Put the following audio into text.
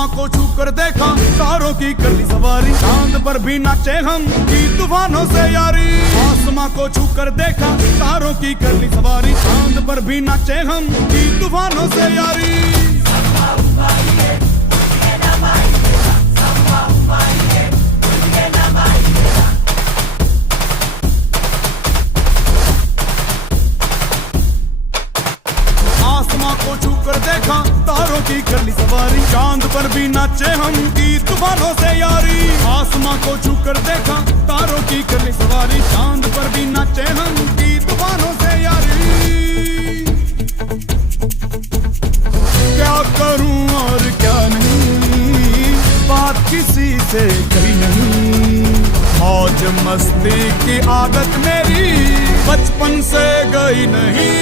आसमां को छू कर देखा, तारों की कर ली सवारी, चांद पर भी नाचे हम की तूफानों से यारी। आसमां को छू कर देखा, तारों की कर ली सवारी, चांद पर भी नाचे हम की तूफानों से यारी। आसमां को छू कर देखा, तारों की कर ली सवारी, चांद पर भी नाचे हम की तूफानों से यारी। आसमां को छू कर देखा, तारों की कर ली सवारी, चांद पर भी नाचे हम की तूफानों से यारी। क्या करूं और क्या नहीं, बात किसी से कही नहीं, मौज मस्ती की आदत मेरी बचपन से गई नहीं।